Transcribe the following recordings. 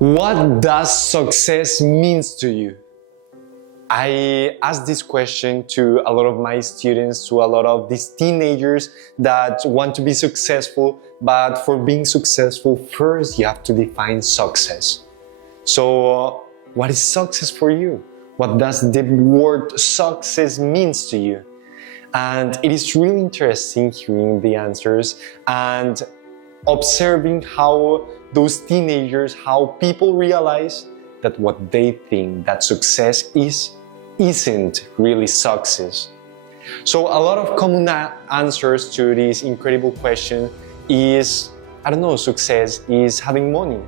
What does success means to you? I ask this question to a lot of my students, to a lot of these teenagers that want to be successful, but for being successful, first you have to define success. So, what is success for you? What does the word success means to you? And it is really interesting hearing the answers and observing how those teenagers, how people realize that what they think that success isn't really success. So a lot of common answers to this incredible question is, success is having money.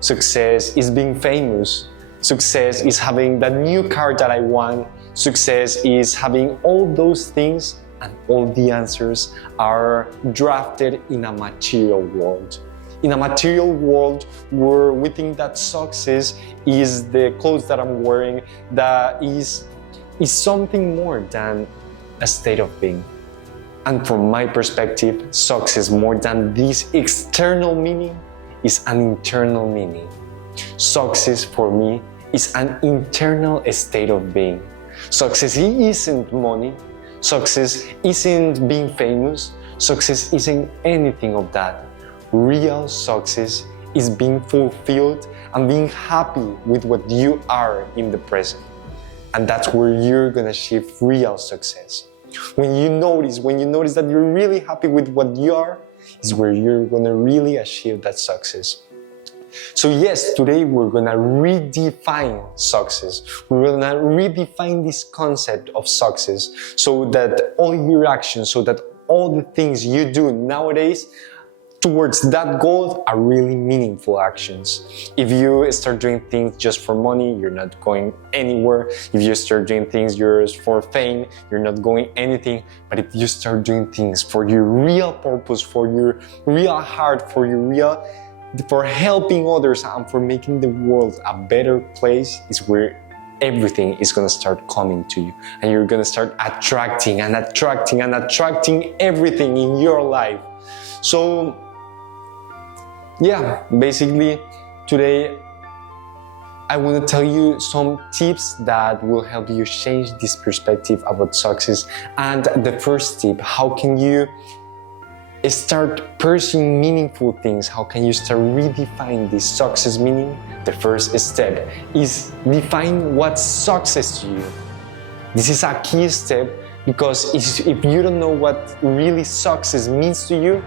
Success is being famous. Success is having that new car that I want. Success is having all those things, and all the answers are drafted in a material world. In a material world where we think that success is the clothes that I'm wearing, that is something more than a state of being. And from my perspective, success more than this external meaning is an internal meaning. Success for me is an internal state of being. Success isn't money. Success isn't being famous. Success isn't anything of that. Real success is being fulfilled and being happy with what you are in the present. And that's where you're gonna achieve real success. When you notice that you're really happy with what you are, is where you're gonna really achieve that success. So yes, today we're gonna redefine success. We're gonna redefine this concept of success so that all your actions, so that all the things you do nowadays towards that goal are really meaningful actions. If you start doing things just for money, you're not going anywhere. If you start doing things just for fame, you're not going anything. But if you start doing things for your real purpose, for your real heart, for helping others and for making the world a better place, is where everything is gonna start coming to you. And you're gonna start attracting everything in your life. So, yeah, basically today I want to tell you some tips that will help you change this perspective about success. And the first tip, how can you start pursuing meaningful things? How can you start redefining this success meaning? The first step is define what's success to you. This is a key step because if you don't know what really success means to you,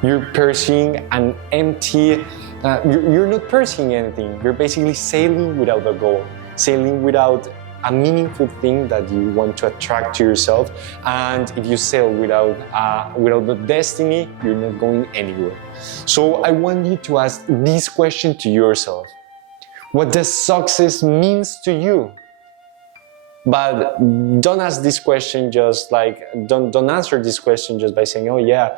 you're pursuing an empty, you're not pursuing anything. You're basically sailing without a goal, sailing without a meaningful thing that you want to attract to yourself. And if you sail without the destiny, you're not going anywhere. So I want you to ask this question to yourself. What does success means to you? But don't ask this question just like, don't answer this question just by saying, oh yeah,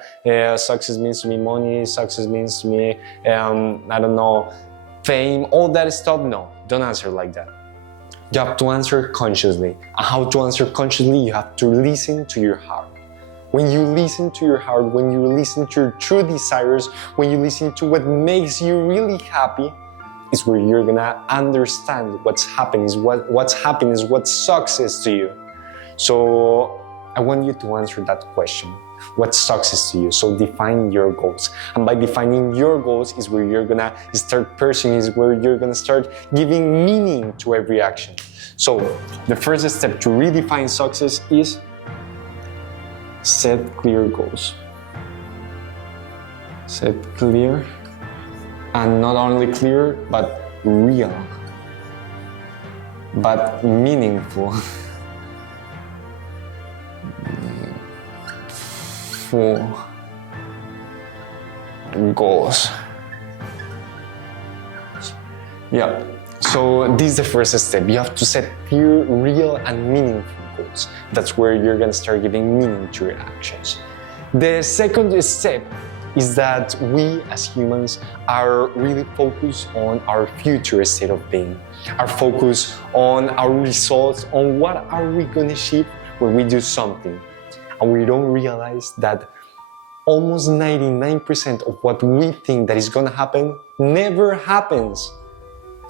success means to me money, success means to me, fame, all that stuff. No, don't answer like that. You have to answer consciously. And how to answer consciously? You have to listen to your heart. When you listen to your heart, when you listen to your true desires, when you listen to what makes you really happy, is where you're gonna understand what's happening, what's success to you. So I want you to answer that question. What's success to you? So define your goals. And by defining your goals is where you're gonna start pursuing, is where you're gonna start giving meaning to every action. So the first step to redefine success is set clear goals. Set clear. And not only clear, but real, but meaningful. Full goals. Yeah, so this is the first step. You have to set clear, real, and meaningful goals. That's where you're gonna start giving meaning to your actions. The second step is that we as humans are really focused on our future state of being, are focused on our results, on what are we going to achieve when we do something. And we don't realize that almost 99% of what we think that is going to happen never happens.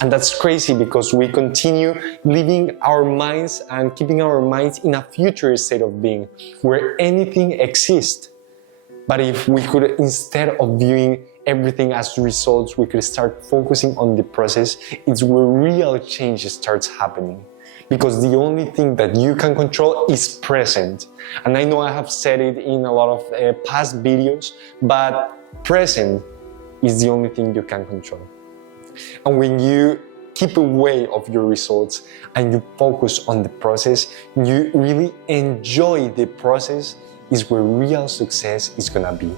And that's crazy because we continue living our minds and keeping our minds in a future state of being where anything exists. But if we could, instead of viewing everything as results, we could start focusing on the process, it's where real change starts happening. Because the only thing that you can control is present. And I know I have said it in a lot of past videos, but present is the only thing you can control. And when you keep away of your results and you focus on the process, you really enjoy the process, is where real success is gonna be.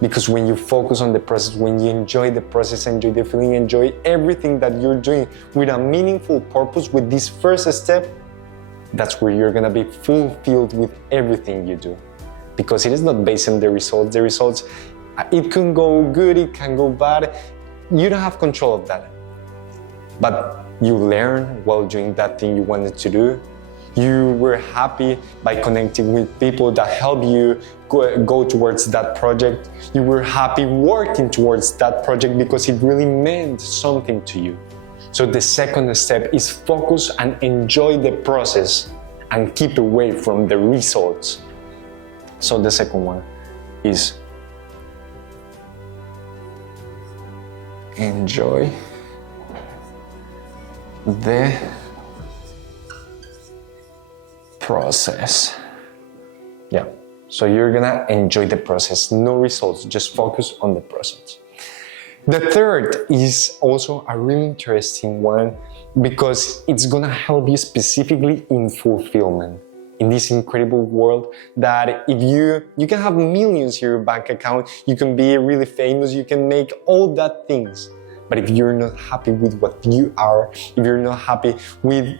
Because when you focus on the process, when you enjoy the process, enjoy the feeling, enjoy everything that you're doing with a meaningful purpose, with this first step, that's where you're gonna be fulfilled with everything you do. Because it is not based on the results. The results, it can go good, it can go bad. You don't have control of that. But you learn while doing that thing you wanted to do. You were happy by connecting with people that help you go towards that project. You were happy working towards that project because it really meant something to you. So the second step is focus and enjoy the process and keep away from the results. So the second one is enjoy the process. Yeah, so you're gonna enjoy the process, no results, just focus on the process. The third is also a really interesting one because it's gonna help you specifically in fulfillment. In this incredible world that if you can have millions in your bank account, you can be really famous, you can make all that things. But if you're not happy with what you are, if you're not happy with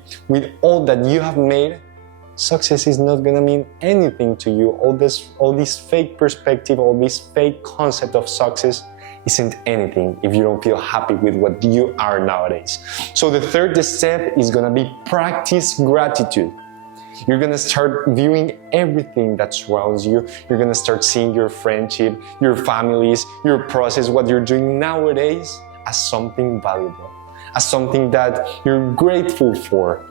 all that you have made, success is not gonna mean anything to you. All this fake perspective, all this fake concept of success isn't anything if you don't feel happy with what you are nowadays. So the third step is gonna be practice gratitude. You're gonna start viewing everything that surrounds you. You're gonna start seeing your friendship, your families, your process, what you're doing nowadays as something valuable, as something that you're grateful for.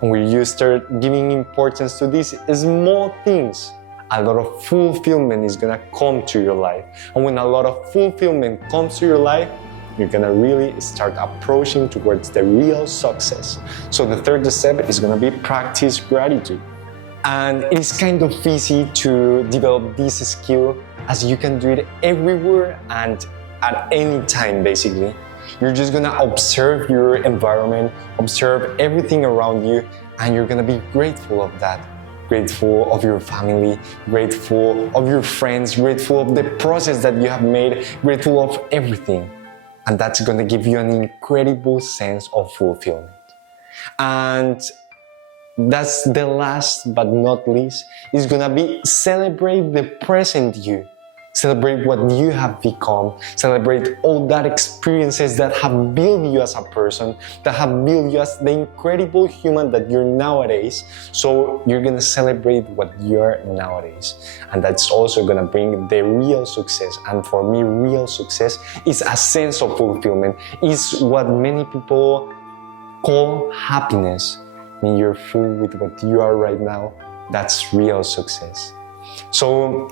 And when you start giving importance to these small things, a lot of fulfillment is gonna come to your life. And when a lot of fulfillment comes to your life, you're gonna really start approaching towards the real success. So the third step is gonna be practice gratitude. And it's kind of easy to develop this skill as you can do it everywhere and at any time, basically. You're just gonna observe your environment, observe everything around you, and you're gonna be grateful of that. Grateful of your family, grateful of your friends, grateful of the process that you have made, grateful of everything. And that's gonna give you an incredible sense of fulfillment. And that's the last but not least, is gonna be celebrate the present you. Celebrate what you have become. Celebrate all that experiences that have built you as a person, that have built you as the incredible human that you're nowadays. So you're gonna celebrate what you're nowadays. And that's also gonna bring the real success. And for me, real success is a sense of fulfillment. Is what many people call happiness. When you're full with what you are right now, that's real success. So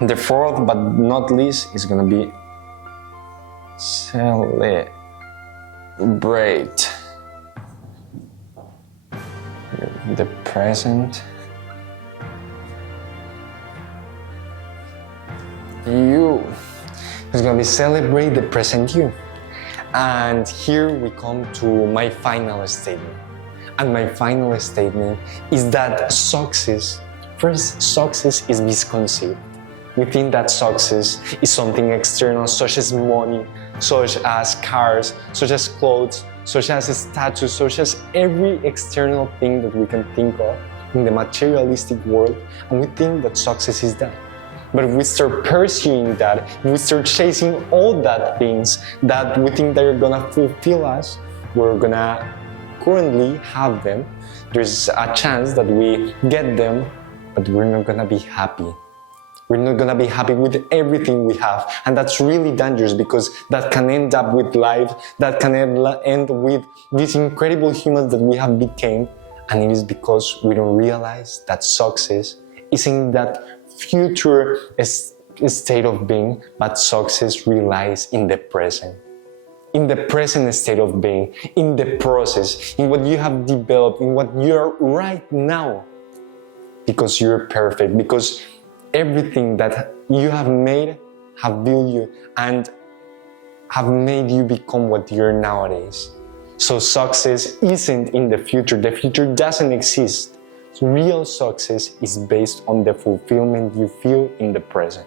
the fourth but not least is gonna be celebrate the present you. It's gonna be celebrate the present you. And here we come to my final statement. And my final statement is that success is misconceived. We think that success is something external, such as money, such as cars, such as clothes, such as status, such as every external thing that we can think of in the materialistic world, and we think that success is that. But if we start pursuing that, if we start chasing all that things that we think that are gonna fulfill us, we're gonna currently have them. There's a chance that we get them, but we're not gonna be happy. We're not gonna be happy with everything we have. And that's really dangerous, because that can end up with life, that can end with these incredible humans that we have become. And it is because we don't realize that success is in that future state of being, but success relies in the present. In the present state of being, in the process, in what you have developed, in what you're right now. Because you're perfect, because everything that you have made have built you and have made you become what you're nowadays. So success isn't in the future. The future doesn't exist. Real success is based on the fulfillment you feel in the present.